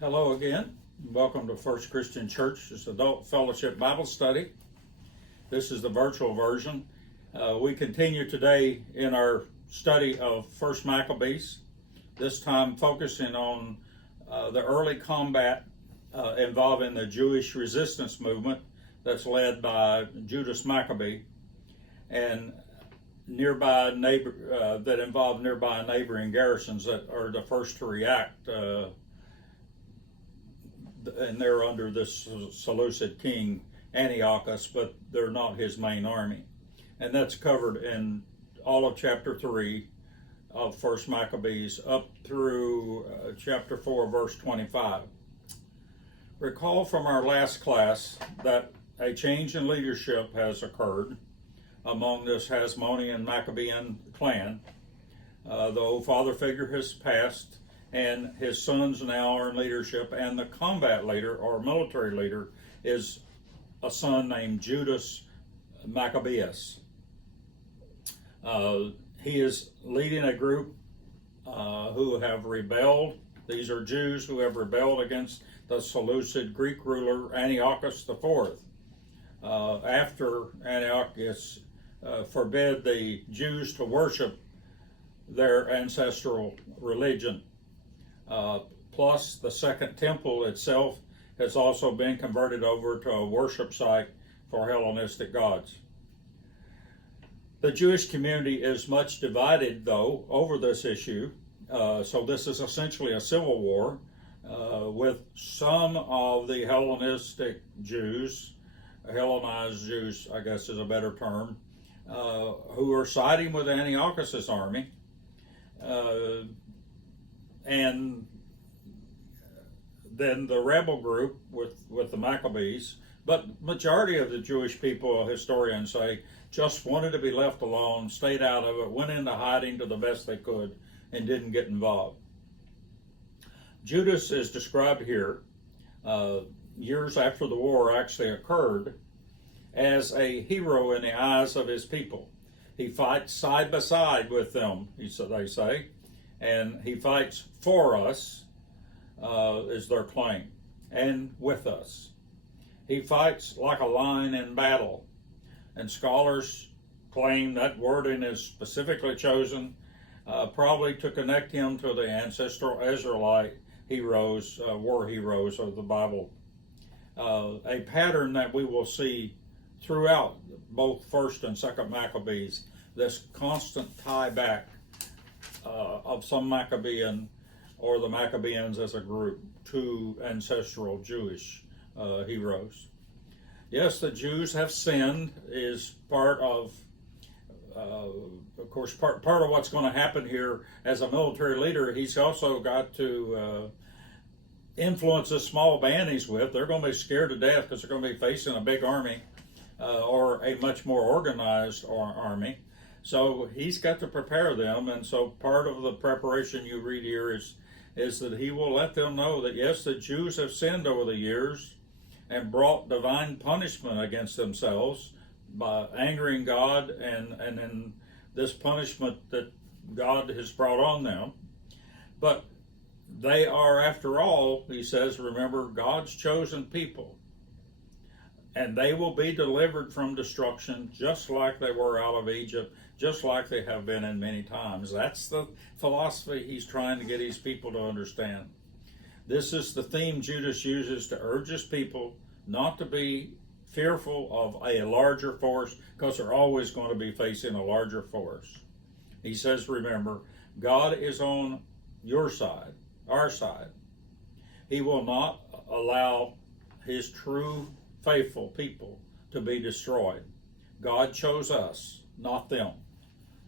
Hello again. Welcome to First Christian Church's Adult Fellowship Bible Study. This is the virtual version. We continue today in our study of First Maccabees, this time focusing on the early combat involving the Jewish resistance movement that's led by Judas Maccabee and nearby that involve nearby neighboring garrisons that are the first to react, and they're under this Seleucid king Antiochus, but they're not his main army. And that's covered in all of chapter 3 of First Maccabees up through chapter 4, verse 25. Recall from our last class that a change in leadership has occurred among this Hasmonean Maccabean clan. The old father figure has passed, and his sons now are in leadership, and the combat leader or military leader is a son named Judas Maccabeus. He is leading a group who have rebelled. These are Jews who have rebelled against the Seleucid Greek ruler Antiochus IV. After Antiochus forbid the Jews to worship their ancestral religion. Plus, the Second Temple itself has also been converted over to a worship site for Hellenistic gods. The Jewish community is much divided, though, over this issue. So this is essentially a civil war with some of the Hellenistic Jews, Hellenized Jews, I guess is a better term, who are siding with Antiochus's army. And then the rebel group with the Maccabees, but majority of the Jewish people, historians say, just wanted to be left alone, stayed out of it, went into hiding to the best they could, and didn't get involved. Judas is described here, years after the war actually occurred, as a hero in the eyes of his people. He fights side by side with them, they say, and he fights for us, is their claim, and with us. He fights like a lion in battle, and scholars claim that wording is specifically chosen probably to connect him to the ancestral Israelite heroes, war heroes of the Bible. A pattern that we will see throughout both First and Second Maccabees, this constant tie back of some Maccabean or the Maccabeans as a group to ancestral Jewish heroes. Yes, the Jews have sinned is part of course, part of what's going to happen here as a military leader. He's also got to influence this small band he's with. They're going to be scared to death because they're going to be facing a big army or a much more organized army. So he's got to prepare them, and so part of the preparation you read here is that he will let them know that yes, the Jews have sinned over the years and brought divine punishment against themselves by angering God and in this punishment that God has brought on them. But they are, after all, he says, remember, God's chosen people. And they will be delivered from destruction just like they were out of Egypt, just like they have been in many times. That's the philosophy he's trying to get his people to understand. This is the theme Judas uses to urge his people not to be fearful of a larger force, because they're always going to be facing a larger force. He says, remember, God is on your side, our side. He will not allow his true faithful people to be destroyed. God chose us, not them.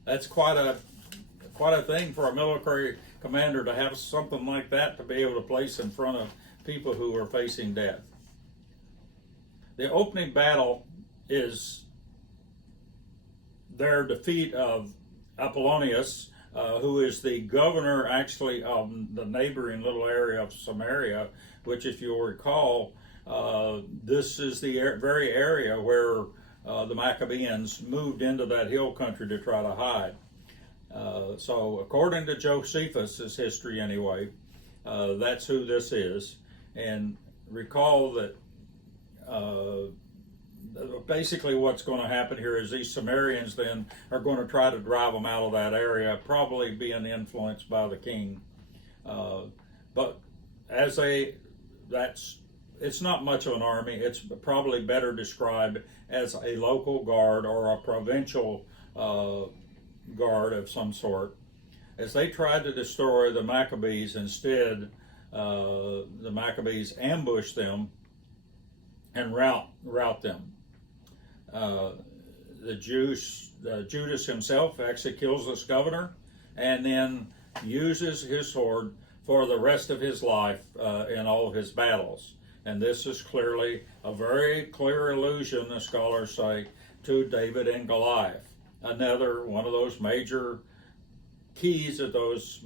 That's quite a thing for a military commander to have something like that to be able to place in front of people who are facing death. The opening battle is their defeat of Apollonius, who is the governor actually of the neighboring little area of Samaria, which, if you'll recall, this is the very area where the Maccabeans moved into that hill country to try to hide. So according to Josephus' history anyway, that's who this is. And recall that basically what's going to happen here is these Sumerians then are going to try to drive them out of that area, probably being influenced by the king. But as it's not much of an army. It's probably better described as a local guard or a provincial guard of some sort. As they tried to destroy the Maccabees, instead, the Maccabees ambushed them and rout them. Judas himself actually kills this governor and then uses his sword for the rest of his life in all of his battles. And this is clearly a very clear allusion, the scholars say, to David and Goliath. Another one of those major keys that those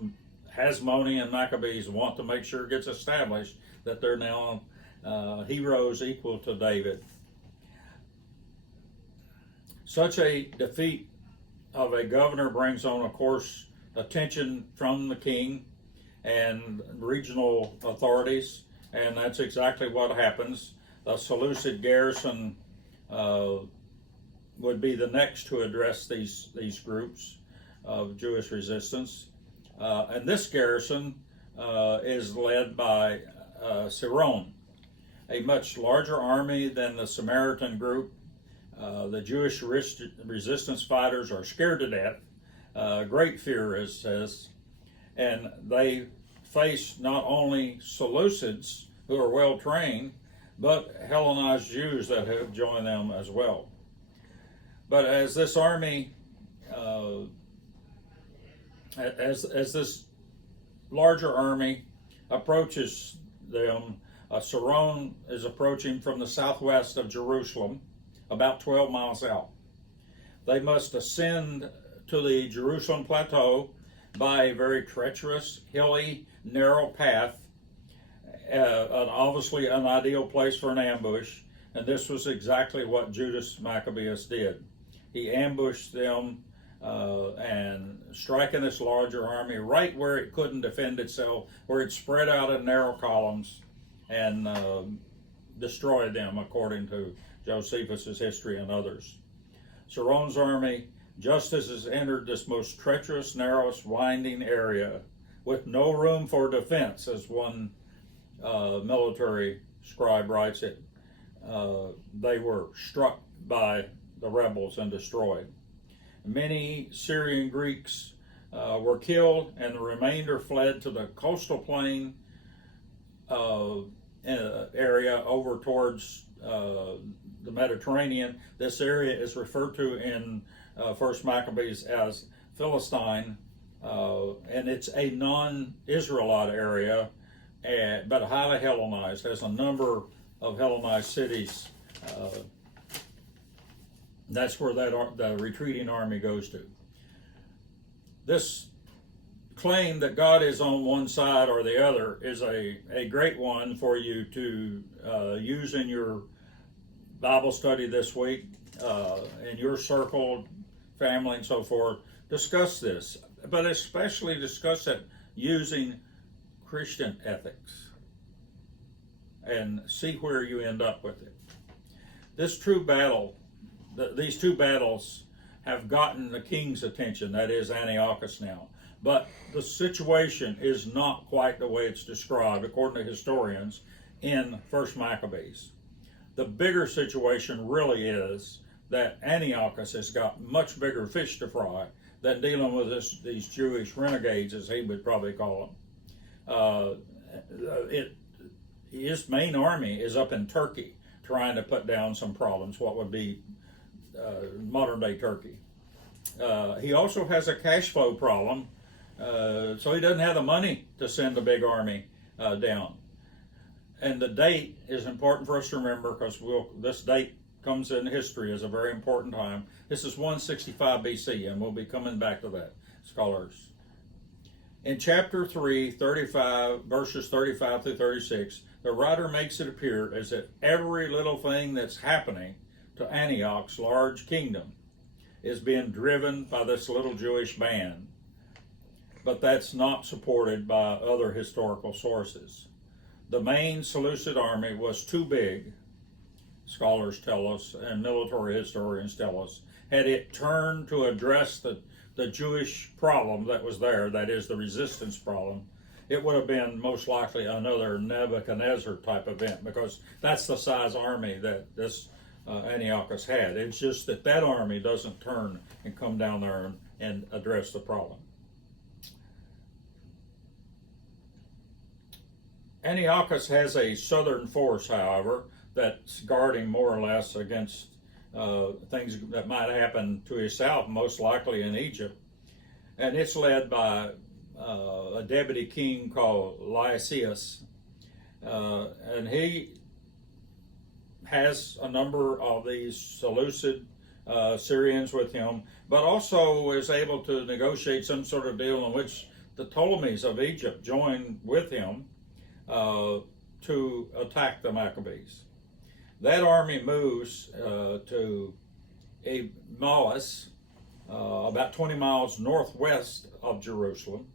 Hasmonean Maccabees want to make sure gets established, that they're now heroes equal to David. Such a defeat of a governor brings on, of course, attention from the king and regional authorities, and that's exactly what happens. The Seleucid garrison would be the next to address these groups of Jewish resistance. And this garrison is led by Siron, a much larger army than the Samaritan group. The Jewish resistance fighters are scared to death, great fear, as says, and they face not only Seleucids, who are well trained, but Hellenized Jews that have joined them as well. But as this army, as this larger army approaches them, Siron is approaching from the southwest of Jerusalem, about 12 miles out. They must ascend to the Jerusalem plateau by a very treacherous, hilly, narrow path, obviously an ideal place for an ambush, and this was exactly what Judas Maccabeus did. He ambushed them and striking this larger army right where it couldn't defend itself, where it spread out in narrow columns, and destroyed them, according to Josephus' history and others. Siron's army, just as it entered this most treacherous, narrowest, winding area, with no room for defense, as one military scribe writes it, they were struck by the rebels and destroyed. Many Syrian Greeks were killed, and the remainder fled to the coastal plain area over towards the Mediterranean. This area is referred to in First Maccabees as Philistine, and it's a non-Israelite area, but highly Hellenized. Has a number of Hellenized cities. That's where the retreating army goes to. This claim that God is on one side or the other is a great one for you to use in your Bible study this week, in your circle, family, and so forth. Discuss this, but especially discuss it using Christian ethics and see where you end up with it. These two battles have gotten the king's attention, that is Antiochus now. But the situation is not quite the way it's described, according to historians, in First Maccabees. The bigger situation really is that Antiochus has got much bigger fish to fry than dealing with these Jewish renegades, as he would probably call them. His main army is up in Turkey, trying to put down some problems, what would be modern-day Turkey. He also has a cash flow problem, so he doesn't have the money to send a big army down. And the date is important for us to remember, because this date comes in history as a very important time. This is 165 BC, and we'll be coming back to that, scholars. In chapter 3, verses 35 through 36, the writer makes it appear as if every little thing that's happening to Antioch's large kingdom is being driven by this little Jewish band. But that's not supported by other historical sources. the main Seleucid army was too big, scholars tell us, and military historians tell us. Had it turned to address the Jewish problem that was there, that is the resistance problem, it would have been most likely another Nebuchadnezzar type event, because that's the size army that this Antiochus had. It's just that that army doesn't turn and come down there and address the problem. Antiochus has a southern force, however, that's guarding more or less against things that might happen to his south, most likely in Egypt. And it's led by a deputy king called Lysias. And he has a number of these Seleucid Syrians with him, but also is able to negotiate some sort of deal in which the Ptolemies of Egypt join with him to attack the Maccabees. That army moves to Emmaus, about 20 miles northwest of Jerusalem,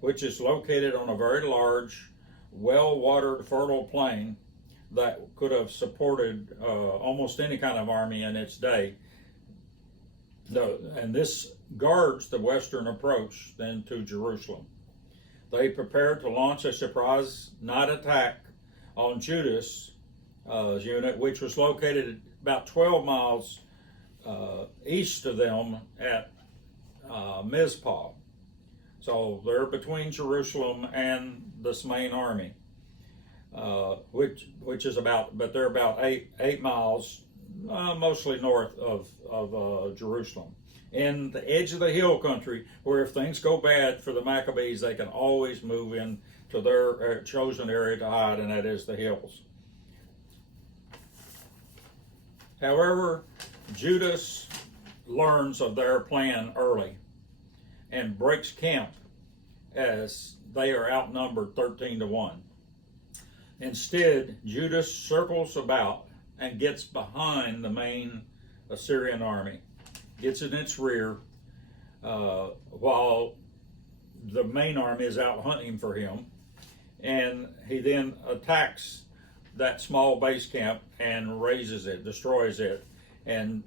which is located on a very large, well-watered, fertile plain that could have supported almost any kind of army in its day. And this guards the western approach then to Jerusalem. They prepared to launch a surprise night attack on Judah's unit, which was located about 12 miles east of them at Mizpah. So they're between Jerusalem and this main army, which is but they're about eight miles, mostly north of Jerusalem, in the edge of the hill country, where if things go bad for the Maccabees, they can always move in to their chosen area to hide, and that is the hills. However, Judas learns of their plan early and breaks camp as they are outnumbered 13-1. Instead, Judas circles about and gets behind the main Assyrian army, gets in its rear, while the main army is out hunting for him, and he then attacks that small base camp and razes it, destroys it, and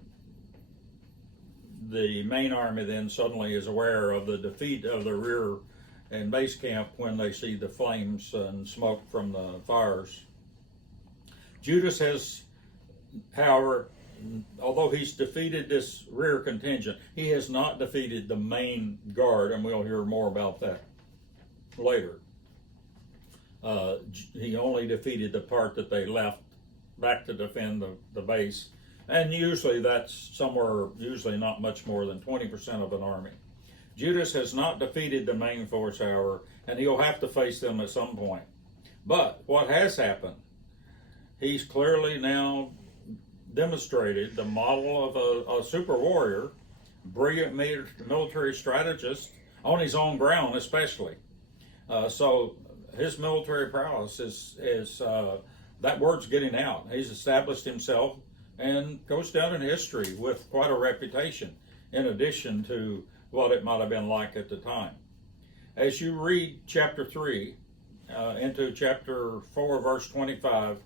the main army then suddenly is aware of the defeat of the rear and base camp when they see the flames and smoke from the fires. Judas has, however, although he's defeated this rear contingent, he has not defeated the main guard, and we'll hear more about that later. He only defeated the part that they left back to defend the base, and usually that's somewhere, usually not much more than 20% of an army. Judas has not defeated the main force, however, and he'll have to face them at some point. But what has happened, he's clearly now demonstrated the model of a super warrior, brilliant military strategist, on his own ground especially. So his military prowess is that word's getting out. He's established himself and goes down in history with quite a reputation, in addition to what it might have been like at the time. As you read chapter 3 into chapter 4, verse 25,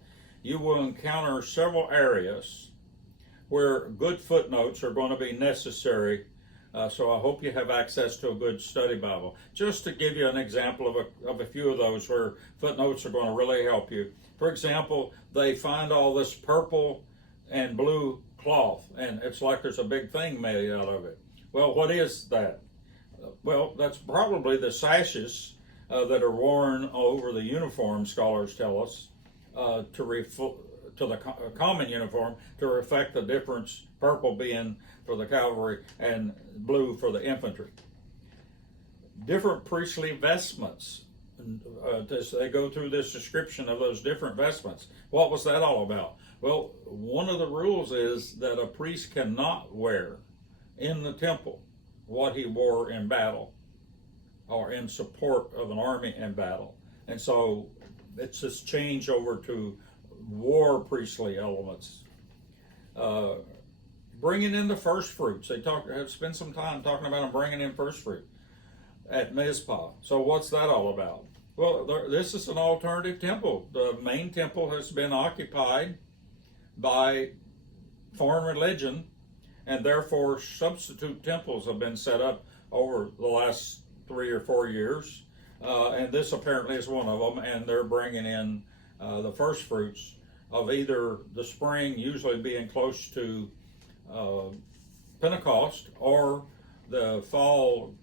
you will encounter several areas where good footnotes are going to be necessary. So I hope you have access to a good study Bible. Just to give you an example of a few of those where footnotes are going to really help you. For example, they find all this purple and blue cloth, and it's like there's a big thing made out of it. Well, what is that? Well, that's probably the sashes that are worn over the uniform, scholars tell us, to the common uniform, to reflect the difference, purple being for the cavalry and blue for the infantry. Different priestly vestments. They go through this description of those different vestments. What was that all about? Well, one of the rules is that a priest cannot wear in the temple what he wore in battle or in support of an army in battle. And so it's this change over to war priestly elements. Bringing in the first fruits. They spend some time talking about them bringing in first fruit at Mizpah. So what's that all about? Well, this is an alternative temple. The main temple has been occupied by foreign religion, and therefore substitute temples have been set up over the last 3 or 4 years, and this apparently is one of them. And they're bringing in the first fruits of either the spring, usually being close to Pentecost, or the fall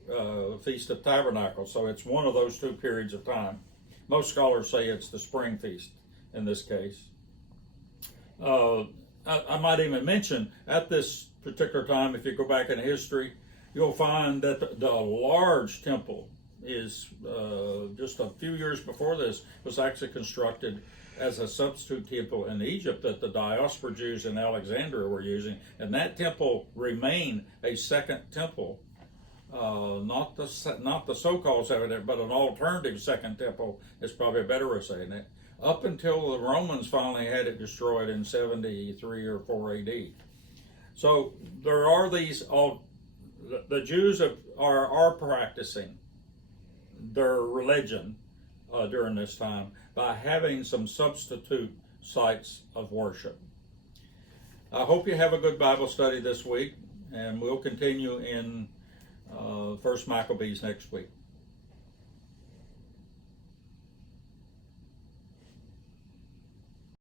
Feast of Tabernacles. So it's one of those two periods of time. Most scholars say it's the spring feast in this case. I might even mention at this particular time, if you go back in history, you'll find that the large temple is just a few years before this was actually constructed as a substitute temple in Egypt that the diaspora Jews in Alexandria were using, and that temple remained a second temple, not the so-called second, but an alternative second temple is probably a better way of saying it, up until the Romans finally had it destroyed in 73 or 4 AD. So there are these, the Jews are practicing their religion during this time by having some substitute sites of worship. I hope you have a good Bible study this week, and we'll continue in First Maccabees next week.